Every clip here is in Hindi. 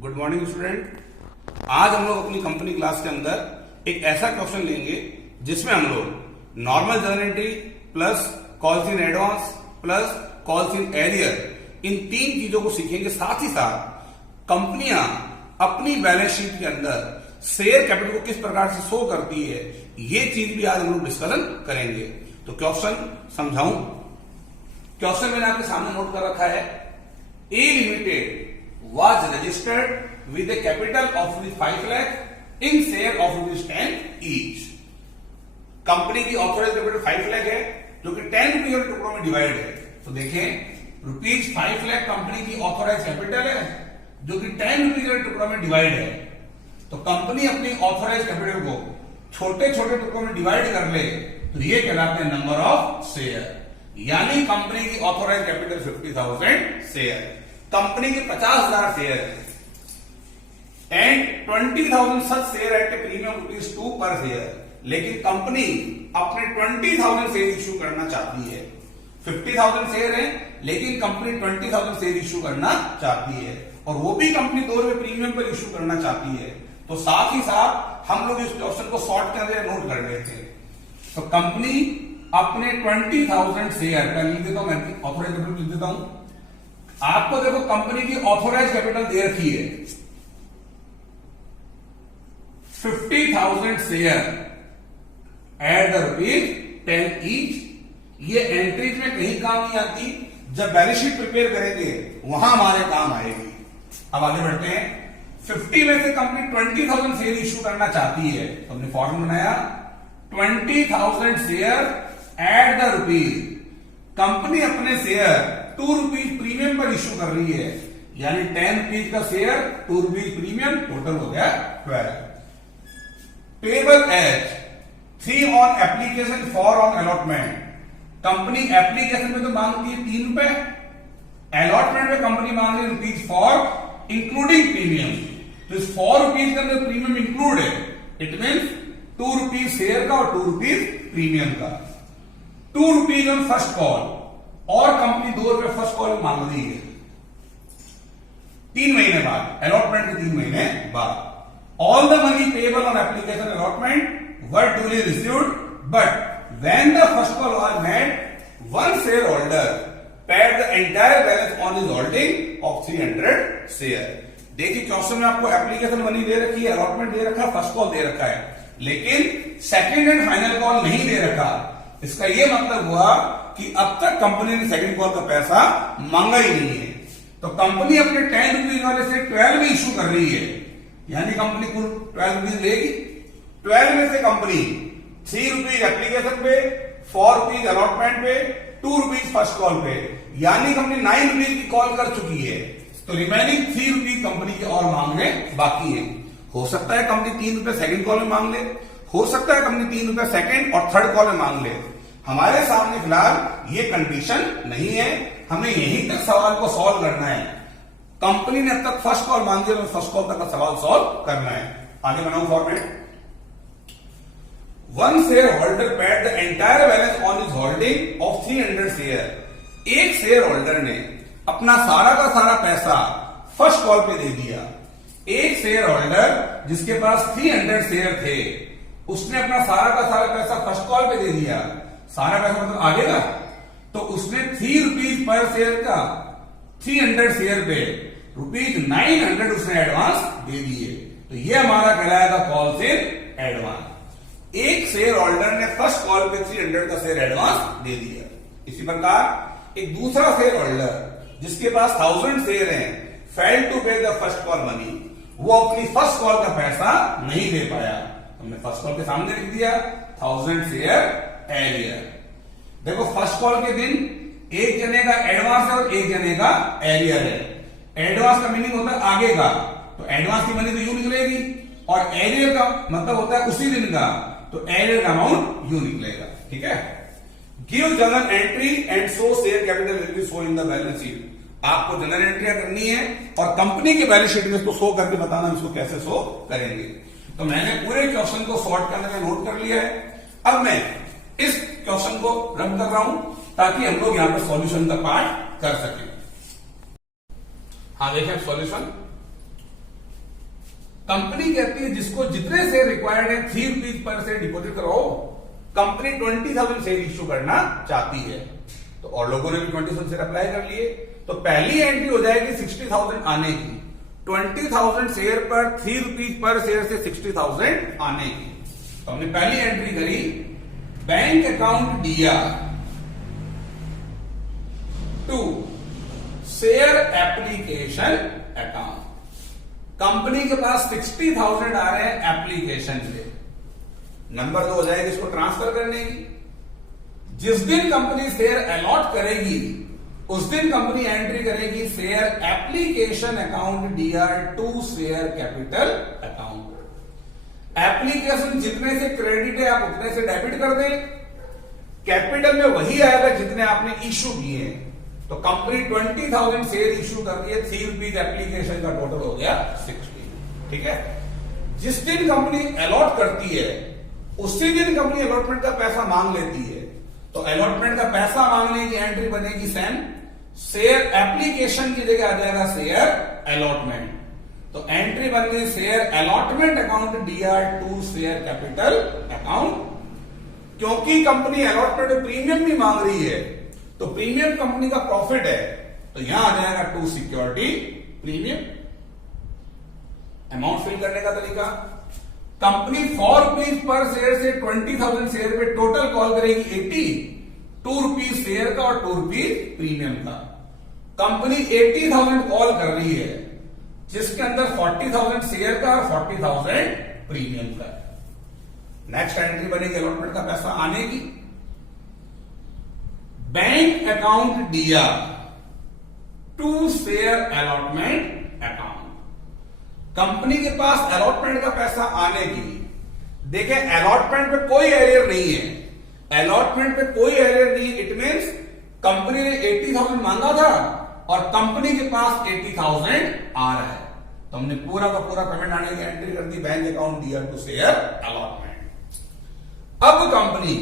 Good morning student. आज हम लोग अपनी कंपनी क्लास के अंदर एक ऐसा क्वेश्चन लेंगे जिसमें हम लोग normal journal entry plus calls in advance plus calls in arrear इन तीन चीजों को सीखेंगे। साथ ही साथ कंपनियां अपनी बैलेंस शीट के अंदर शेयर कैपिटल को किस प्रकार से शो करती है, ये चीज भी आज हम लोग डिस्कशन करेंगे। तो क्वेश्चन समझाऊं। क्वेश्चन मैंने आपके सामने नोट कर रखा है। ए limited was registered with a capital of ₹5 lakh in share of ₹10 each। Company की ऑथोराइज कैपिटल 5 लाख है जो कि 10 रुपीज के टुकड़ों में डिवाइड है। तो देखें ₹5 लाख कंपनी की ऑथोराइज कैपिटल है जो कि 10 रुपीज के टुकड़ों में डिवाइड है। तो कंपनी अपनी ऑथोराइज कैपिटल को छोटे छोटे टुकड़ों में डिवाइड कर ले तो ये कहलाते हैं नंबर ऑफ शेयर। यानी कंपनी की ऑथोराइज कैपिटल 50,000 शेयर, कंपनी के 50,000 share and 20,000 such share eight A premium ₹2 पर शेयर। लेकिन कंपनी अपने 20,000 शेयर इश्यू करना चाहती है। 50,000 शेयर है लेकिन कंपनी 20,000 शेयर इश्यू करना चाहती है और वो भी कंपनी ₹2 प्रीमियम पर इश्यू करना चाहती है। तो साथ ही साथ हम लोग इस क्वेश्चन को शॉर्ट कर रहे नोट कर रहे थे। तो कंपनी अपने 20,000 शेयर का लिख देता हूं, मैं ऑथोराइज कैपिटल लिख देता हूं। आपको देखो कंपनी की ऑथोराइज कैपिटल दे रखी है 50,000 शेयर एट द ₹10 ईच। ये एंट्रीज में कहीं काम नहीं आती, जब बैलेंस शीट प्रिपेयर करेंगे वहां हमारे काम आएगी। अब आगे बढ़ते हैं। 50 में से कंपनी 20,000 शेयर इश्यू करना चाहती है तो हमने फॉर्मूला बनाया 20,000 शेयर एट द ₹। कंपनी अपने शेयर ₹2 प्रीमियम पर इश्यू कर रही है, यानी 10 रुपीज का शेयर ₹2 प्रीमियम, टोटल हो गया 12। Payable as 3 on application 4 on allotment. Company application में तो मांगती है ₹3, अलॉटमेंट में कंपनी मांग रही है ₹4 इंक्लूडिंग प्रीमियम। तो इस ₹4 के अंदर प्रीमियम इंक्लूड है। इट मीन्स ₹2 शेयर का और ₹2 प्रीमियम का। ₹2 ऑन फर्स्ट कॉल और कंपनी ₹2 फर्स्ट कॉल मांग रही है 3 महीने बाद, अलॉटमेंट के 3 महीने बाद। All the money payable on application allotment were duly received but when the first call was made, one share holder paid the entire balance on his holding of 300 share. देखिए क्वेश्चन में आपको एप्लीकेशन मनी दे रखी है, अलॉटमेंट दे रखा है, फर्स्ट कॉल दे रखा है, लेकिन सेकेंड एंड फाइनल कॉल नहीं दे रखा। इसका यह मतलब हुआ कि अब तक कंपनी ने सेकंड कॉल का पैसा मांगा ही नहीं है। तो कंपनी अपने 10 रुपीज वाले से 12 भी इश्यू कर रही है, यानी कंपनी कुल 12 रुपीज लेगी। 12 में से कंपनी ₹3 एप्लीकेशन पे, ₹4 अलॉटमेंट पे, ₹2 फर्स्ट कॉल पे, यानी कंपनी 9 रुपीज की कॉल कर चुकी है। तो रिमेनिंग ₹3 कंपनी के और मांगने बाकी है। हो सकता है कंपनी ₹3 सेकंड कॉल में मांग ले, हो सकता है कंपनी ₹3 सेकंड और थर्ड कॉल में मांग ले। हमारे सामने फिलहाल ये कंडीशन नहीं है, हमें यहीं तक सवाल को सॉल्व करना है। कंपनी ने अब तक फर्स्ट कॉल मांगी है, फर्स्ट कॉल तक का सवाल सॉल्व करना है। आगे बनाऊं format. One share holder paid the entire balance on his holding of 300 share. एक शेयर होल्डर ने अपना सारा का सारा पैसा फर्स्ट कॉल पे दे दिया। एक शेयर होल्डर जिसके पास 300 शेयर थे, उसने अपना सारा का सारा पैसा फर्स्ट कॉल पे दे दिया। सारा पैसा मतलब आगे का, तो उसने ₹3 पर शेयर का 300 शेयर पे ₹900 उसने एडवांस दे दिए। तो ये हमारा कहलाएगा कॉल इन एडवांस। एक शेयर होल्डर ने फर्स्ट कॉल पे 300 का शेयर एडवांस दे दिया। इसी प्रकार एक दूसरा शेयर होल्डर जिसके पास 1000 शेयर हैं, फेल टू पे द फर्स्ट कॉल मनी, वो अपनी फर्स्ट कॉल का पैसा नहीं दे पाया। हमने फर्स्ट कॉल के सामने लिख दिया 1000 शेयर एरियर। देखो फर्स्ट कॉल के दिन एक जने का एडवांस है और एक जने का एरियर है। एडवांस का मीनिंग होता है आगे का, तो एडवांस की मनी तो यू निकलेगी, और एरियर का मतलब होता है उसी दिन का, तो एरियर का अमाउंट यू निकलेगा। ठीक है। Give general entry and show share capital will be show in the balance sheet. आपको जनरल एंट्री करनी है और कंपनी की बैलेंस शीट में इसको शो करके बताना इसको कैसे शो करेंगे। तो मैंने पूरे क्वेश्चन को सॉर्ट करने में नोट कर लिया है। अब मैं इस क्वेश्चन को रन कर रहा हूं ताकि हम लोग यहां पर सॉल्यूशन का पार्ट कर सकें। हाँ देखिए सॉल्यूशन। कंपनी कहती है जिसको जितने शेयर रिक्वायर्ड है 3 रुपीज पर शेयर डिपॉजिट कराओ। कंपनी 20,000 शेयर इश्यू करना चाहती है, तो और लोगों ने भी 20,000 शेयर अप्लाई कर लिए। तो पहली एंट्री हो जाएगी 60,000 आने की। 20,000 शेयर पर 3 रुपीज पर शेयर से 60,000 आने की। तो हमने पहली एंट्री करी, बैंक अकाउंट दिया to share application account. Company के पास 60,000 आ रहे हैं एप्लीकेशन के। नंबर 2 हो जाएगी इसको ट्रांसफर करने की। जिस दिन कंपनी शेयर अलॉट करेगी उस दिन कंपनी एंट्री करेगी share application account DR to share capital account. Application जितने से क्रेडिट है आप उतने से डेबिट कर दें, कैपिटल में वही आएगा जितने आपने इश्यू किए हैं। तो कंपनी 20,000 शेयर इश्यू कर रही है, 3 रुपीज एप्लीकेशन का टोटल हो गया 60। ठीक है, जिस दिन कंपनी अलॉट करती है उसी दिन कंपनी अलॉटमेंट का पैसा मांग लेती है। तो अलॉटमेंट का पैसा मांगने की एंट्री बनेगी सेम, शेयर एप्लीकेशन की जगह आ जाएगा शेयर अलॉटमेंट। तो एंट्री बन गई share allotment account DR to share capital account. क्योंकि कंपनी अलॉटमेंट में प्रीमियम भी मांग रही है, तो प्रीमियम कंपनी का प्रॉफिट है, तो यहां आ जाएगा to security premium. Amount fill करने का तरीका, कंपनी 4 रुपीज पर शेयर से 20,000 शेयर पे टोटल कॉल करेगी 80, 2 रुपीज शेयर का और 2 रुपीज प्रीमियम का। कंपनी 80,000 कॉल कर रही है, जिसके अंदर 40,000 शेयर का और 40,000 प्रीमियम का। नेक्स्ट एंट्री बनेगी अलॉटमेंट का पैसा आने की। बैंक अकाउंट दिया to share allotment account. Company के पास अलॉटमेंट का पैसा आने की। देखें, अलॉटमेंट पे कोई एरियर नहीं है, अलॉटमेंट पे कोई एरियर नहीं है। इट मीन्स कंपनी ने 80,000 मांगा था और कंपनी के पास 80,000 आ रहा है, तो हमने पूरा का पूरा पेमेंट आने की एंट्री कर दी, बैंक अकाउंट दिया टू शेयर अलॉटमेंट। अब कंपनी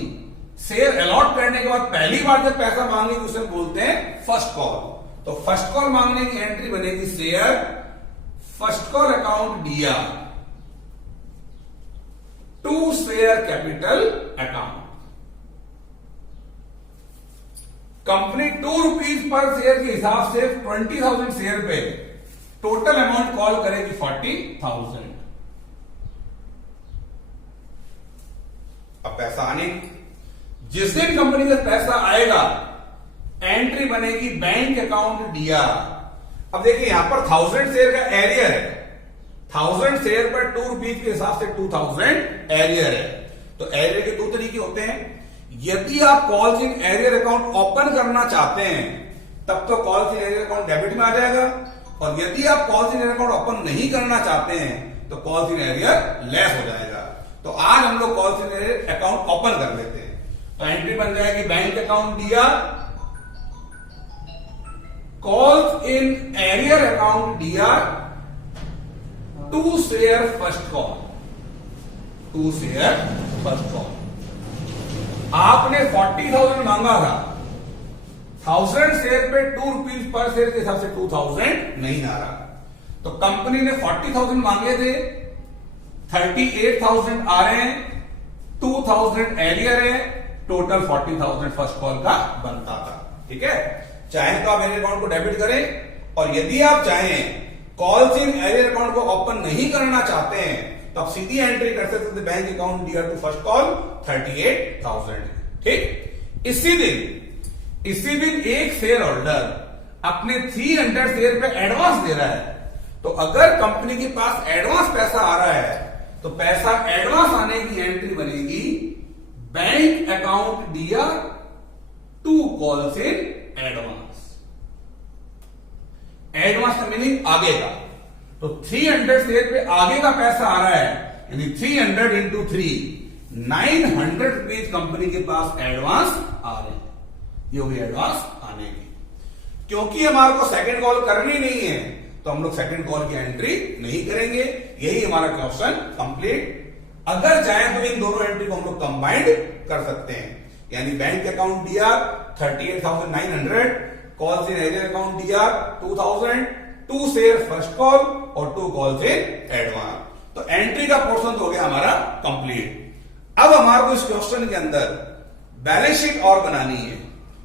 शेयर अलॉट करने के बाद पहली बार जब पैसा मांगेगी उसे बोलते हैं फर्स्ट कॉल। तो फर्स्ट कॉल मांगने की एंट्री बनेगी शेयर फर्स्ट कॉल अकाउंट दिया to share capital account. Company 2 rupees पर शेयर के हिसाब से 20,000 शेयर पे टोटल अमाउंट कॉल करेगी 40,000। अब पैसा आने, जिस दिन कंपनी का पैसा आएगा एंट्री बनेगी बैंक अकाउंट दिया। अब देखिए यहां पर 1000 शेयर का एरियर है, 1000 शेयर पर 2 रुपीज के हिसाब से 2000 एरियर है। तो एरियर के 2 तरीके होते हैं। यदि आप calls in arrear account open करना चाहते हैं तब तो calls in arrear account debit में आ जाएगा, और यदि आप calls in arrear account open नहीं करना चाहते हैं तो कॉल्स इन एरियर लेस हो जाएगा। तो आज हम लोग calls in arrear account open कर लेते हैं। तो एंट्री बन जाएगी बैंक अकाउंट दिया कॉल्स इन एरियर अकाउंट दिया to share first call, to share first call. आपने 40,000 मांगा था, 1000 शेयर पे 2 रुपीज पर शेयर के हिसाब से 2000 नहीं आ रहा, तो कंपनी ने 40,000 मांगे थे, 38,000 आ रहे हैं, 2,000 एरियर है, टोटल 40,000 फर्स्ट कॉल का बनता था। ठीक है, चाहे तो आप एरियर अकाउंट को डेबिट करें, और यदि आप चाहें कॉल्स इन एरियर अकाउंट को ओपन नहीं करना चाहते हैं तो आप सीधी एंट्री कर सकते थे bank account dear to first call 38,000। ठीक, इसी दिन एक शेयर होल्डर अपने 300 शेयर पे एडवांस दे रहा है। तो अगर कंपनी के पास एडवांस पैसा आ रहा है तो पैसा एडवांस आने की एंट्री बनेगी बैंक अकाउंट दिया to calls in advance. Advance का मीनिंग आगे का, तो 300 शेयर पे आगे का पैसा आ रहा है, यानी 300 इंटू 3 900 रुपीज कंपनी के पास एडवांस आ रहे हैं। ये होगी एडवांस आने की। क्योंकि हमारे को सेकंड कॉल करनी नहीं है तो हम लोग सेकंड कॉल की एंट्री नहीं करेंगे। यही हमारा क्वेश्चन कंप्लीट। अगर चाहे तो इन दोनों एंट्री को हम लोग कंबाइंड कर सकते हैं, यानी बैंक अकाउंट दिया 38,900, कॉल्स इन एरियर अकाउंट दिया 2,000, 2 शेयर फर्स्ट कॉल और 2 कॉल्स इन एडवांस। तो एंट्री का पोर्शन हो गया हमारा कंप्लीट। अब हमारे को इस क्वेश्चन के अंदर बैलेंस शीट और बनानी है।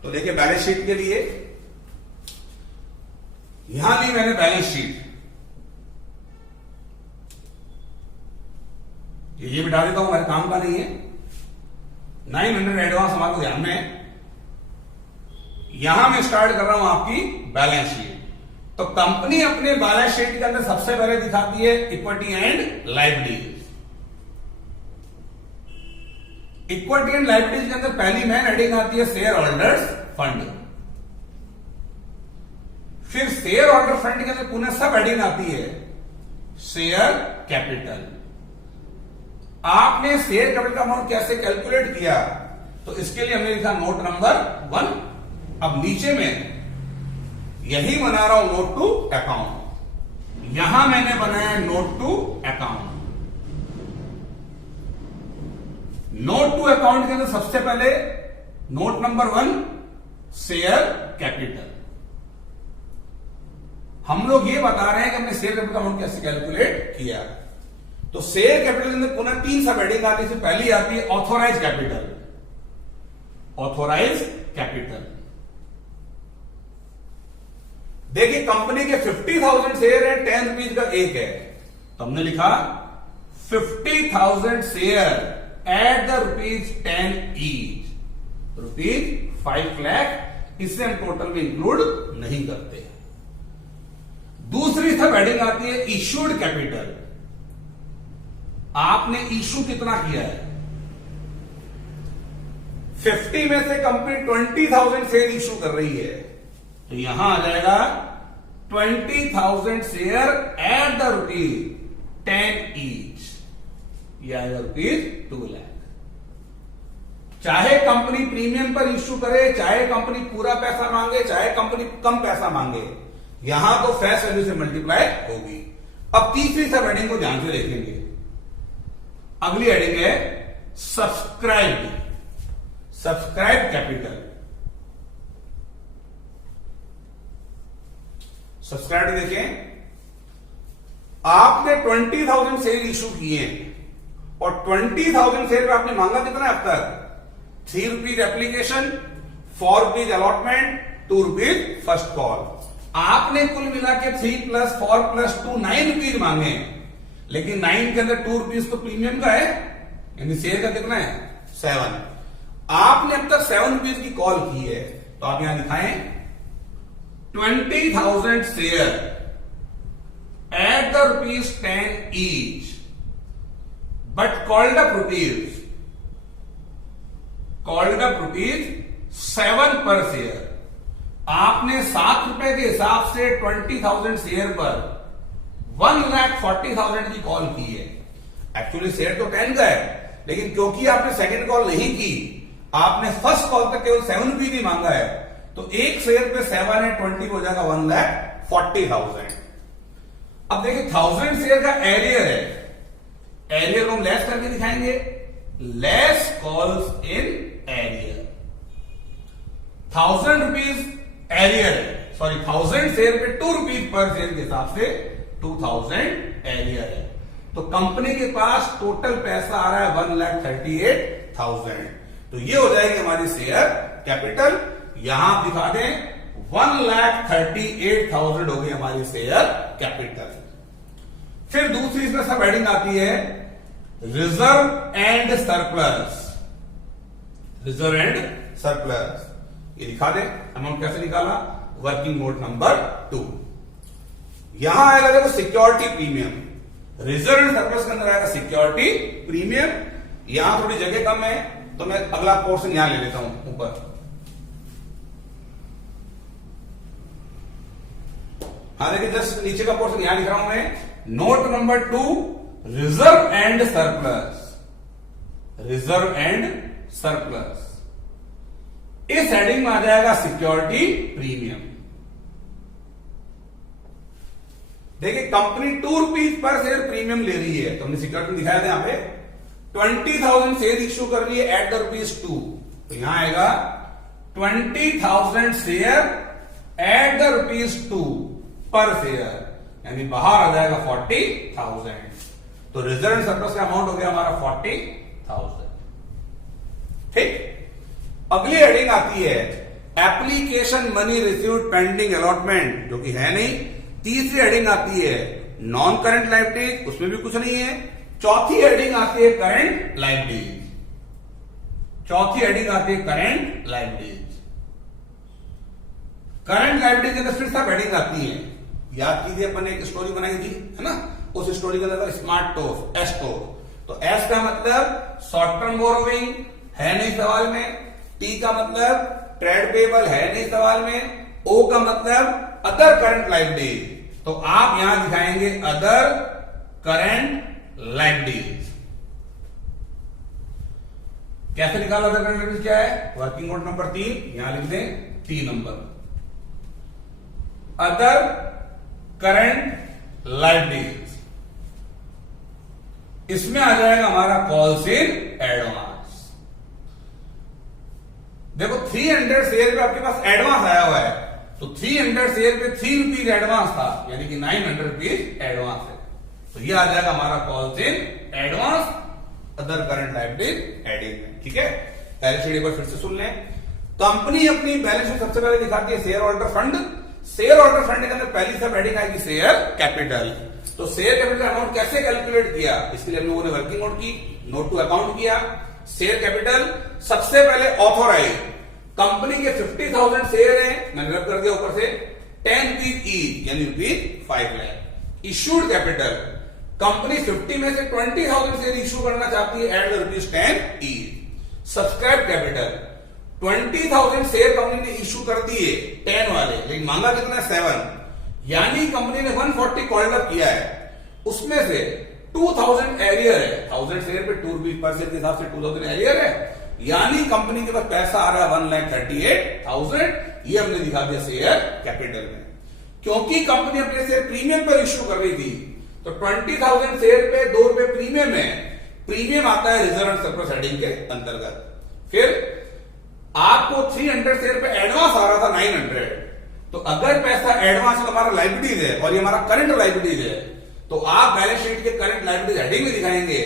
तो देखिए बैलेंस शीट के लिए यहां ली मैंने बैलेंस शीट, ये बिठा देता हूं, हमारे काम का नहीं है। 900 एडवांस हमारे को ध्यान में है। यहां मैं स्टार्ट कर रहा हूं आपकी बैलेंस शीट। तो कंपनी अपने बैलेंस शीट के अंदर सबसे पहले दिखाती है equity and liabilities. Equity and liabilities के अंदर पहली मेन हेडिंग आती है शेयर होल्डर्स फंड। फिर शेयर होल्डर फंड के अंदर पुनः सब हेडिंग आती है शेयर कैपिटल। आपने शेयर कैपिटल का अमाउंट कैसे कैलकुलेट किया, तो इसके लिए हमने लिखा नोट नंबर 1। अब नीचे में यही बना रहा हूं नोट टू अकाउंट। यहां मैंने बनाया note to account. Note to account के अंदर सबसे पहले नोट नंबर 1 शेयर कैपिटल। हम लोग ये बता रहे हैं कि हमने शेयर कैपिटल का अमाउंट कैसे कैलकुलेट किया। तो शेयर कैपिटल के अंदर पुनः 3 सब हेडिंग आती है। पहली आती है ऑथोराइज कैपिटल। ऑथोराइज कैपिटल, देखिए कंपनी के 50,000 शेयर है, 10 रुपीज का एक है, तो हमने लिखा 50,000 share at the ₹10 each, ₹5 lakh. इससे हम टोटल में इंक्लूड नहीं करते। दूसरी सब हेडिंग आती है इश्यूड कैपिटल। आपने इशू कितना किया है, 50 में से कंपनी 20,000 शेयर इशू कर रही है, तो यहां आ जाएगा 20,000 शेयर एट द ₹10 ईच, यह आएगा ₹2 लाख। चाहे कंपनी प्रीमियम पर इश्यू करे, चाहे कंपनी पूरा पैसा मांगे, चाहे कंपनी कम पैसा मांगे, यहां तो फेस वैल्यू से मल्टीप्लाई होगी। अब तीसरी सब हेडिंग को ध्यान से देखेंगे। अगली हेडिंग है सब्सक्राइब कैपिटल। सब्सक्राइब देखें, आपने 20,000 शेयर इशू किए और 20,000 शेयर पे आपने मांगा कितना अब तक, ₹3 एप्लीकेशन, ₹4 अलॉटमेंट, ₹2 फर्स्ट कॉल। आपने कुल मिला के 3 + 4 + 2 ₹9 मांगे, लेकिन 9 के अंदर ₹2 तो प्रीमियम का है, यानी शेयर का कितना है 7। आपने अब तक ₹7 की कॉल की है, तो आप यहां दिखाएं 20,000 share at the ₹10 each, but called up ₹7 पर शेयर। आपने ₹7 के हिसाब से 20,000 शेयर पर 1,40,000 की कॉल की है। एक्चुअली शेयर तो 10 का है, लेकिन क्योंकि आपने सेकंड कॉल नहीं की, आपने फर्स्ट कॉल तक केवल ₹7 की मांगा है, तो एक शेयर पे 7 है, 20 हो जाएगा 1,40,000। अब देखिए 1000 शेयर का एरियर है, एरियर को हम लेस करके दिखाएंगे, less calls in arrear. 1000 arrear है, सॉरी 1000 शेयर पे ₹2 पर शेयर के हिसाब से 2000 एरियर है। तो कंपनी के पास टोटल पैसा आ रहा है 1,38,000। तो ये हो जाएगी हमारी शेयर कैपिटल। यहां आप दिखा दें 1,38,000 हो गई हमारी शेयर कैपिटल। फिर दूसरी इसमें सब हेडिंग आती है reserve and surplus. Reserve and surplus ये दिखा दें, अमाउंट कैसे निकाला, वर्किंग नोट नंबर 2। यहां आएगा देखो security premium. Reserve and surplus के अंदर आएगा सिक्योरिटी प्रीमियम। यहां थोड़ी जगह कम है, तो मैं अगला पोर्शन यहां ले लेता हूं ऊपर। हाँ देखिए जस्ट नीचे का पोर्शन यहां लिख रहा हूं मैं, note number 2 reserve and surplus. Reserve and surplus इस हेडिंग में आ जाएगा सिक्योरिटी प्रीमियम। देखिए कंपनी ₹2 पर शेयर प्रीमियम ले रही है, तो हमने सिक्योरिटी दिखाया था यहां पे 20,000 शेयर इश्यू कर रही है एट द ₹2, तो यहां आएगा 20,000 शेयर एट द ₹2 पर शेयर, यानी बाहर आ जाएगा 40,000। तो रिजर्व एंड सरप्लस का अमाउंट हो गया हमारा 40,000। ठीक, अगली हेडिंग आती है application money received pending allotment, जो कि है नहीं। तीसरी हेडिंग आती है नॉन करंट लायबिलिटीज, उसमें भी कुछ नहीं है। चौथी हेडिंग आती है करंट लायबिलिटीज। चौथी हेडिंग आती है करंट लायबिलिटीज। करंट लायबिलिटीज के अंदर फिर सब हेडिंग आती है। याद कीजिए अपन ने एक स्टोरी बनाई थी, है ना, उस स्टोरी के अंदर स्मार्ट टोफ, एस टोफ। तो एस का मतलब शॉर्ट टर्म बोरोविंग, है नहीं सवाल में। टी का मतलब ट्रेड पेबल, है नहीं सवाल में। ओ का मतलब अदर करंट लायबिलिटीज, तो आप यहां दिखाएंगे अदर करंट लायबिलिटीज। कैसे निकाला अदर करंट लायबिलिटीज, क्या है? वर्किंग नोट नंबर 3 यहां लिख दें, 3 नंबर अदर करंट लायबिलिटीज। इसमें आ जाएगा हमारा कॉल्स इन एडवांस। देखो 300 शेयर पे आपके पास एडवांस आया हुआ है, तो 300 शेयर पे 3 रुपीज एडवांस था, यानी कि 900 रुपीज एडवांस है। तो ये आ जाएगा हमारा calls in advance other current liabilities adding में। ठीक है, बैलेंस शीट एक बार फिर से सुन लें। कंपनी अपनी बैलेंस शीट सबसे पहले दिखाती है share holder fund. Share holder fund के अंदर पहली सब हेडिंग आएगी शेयर कैपिटल। तो शेयर कैपिटल अमाउंट कैसे कैलकुलेट किया, इसके लिए हम लोगों ने वर्किंग नोट की, नोट टू अकाउंट किया। शेयर कैपिटल सबसे पहले ऑथोराइज, कंपनी के 50,000 शेयर है, मैंने रब कर दिया ऊपर से 10 रुपीज ईच, यानी rupees 5 lakh. Issued capital, company 50 में से 20,000 शेयर इश्यू करना चाहती है at the rupees 10 each. Subscribe capital, 20,000 share company ने इश्यू कर दिए 10 वाले, लेकिन मांगा कितना 7, यानी कंपनी ने 140 कॉल्ड अप किया है। उसमें से 2,000 एरियर है, 1000 शेयर पे 2 रुपीज पर शेयर के हिसाब से 2,000 एरियर है, यानी कंपनी के पास पैसा आ रहा है 1,38,000। ये हमने दिखा दिया शेयर कैपिटल में। क्योंकि कंपनी अपने शेयर प्रीमियम पर इश्यू कर रही थी, तो 20,000 शेयर पे 2 रुपए प्रीमियम है। प्रीमियम आता है रिजर्व एंड सरप्लस हेडिंग के अंतर्गत। फिर आपको 300 शेयर पे एडवांस आ रहा था 900, तो अगर पैसा एडवांस हमारा लायबिलिटीज है और ये हमारा करंट लायबिलिटीज है, तो आप बैलेंस शीट के करंट लायबिलिटीज हेडिंग में दिखाएंगे,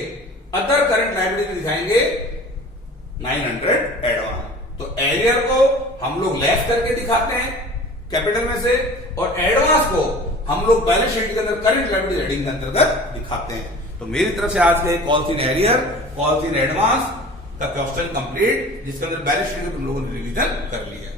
अदर करंट लायबिलिटीज दिखाएंगे 900 एडवांस। तो एरियर को हम लोग लेस करके दिखाते हैं कैपिटल में से, और एडवांस को हम लोग बैलेंस शीट के अंदर करंट लायबिलिटीज हेडिंग के अंतर्गत दिखाते हैं। तो मेरी तरफ से आज के calls in arrear, calls in advance का क्वेश्चन कंप्लीट, जिसके अंदर बैलेंस शीट तुम लोगों ने रिवीजन कर लिया।